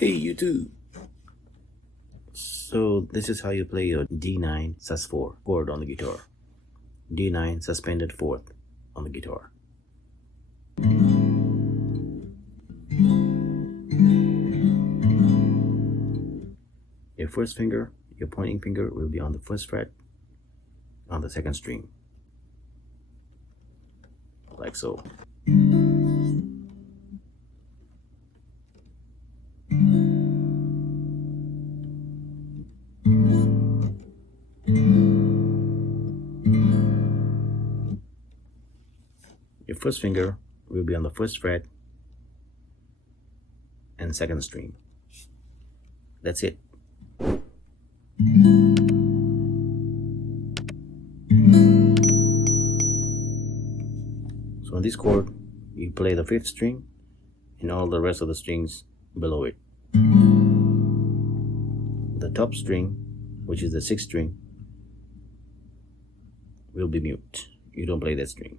Hey YouTube! So this is how you play your D9sus4 chord on the guitar. D9 suspended fourth on the guitar. Your first finger, your pointing finger will be on the first fret on the second string. Like so. Your first finger will be on the first fret and second string. That's it. So on this chord, you play the fifth string and all the rest of the strings below it. The top string, which is the sixth string, will be mute. You don't play that string.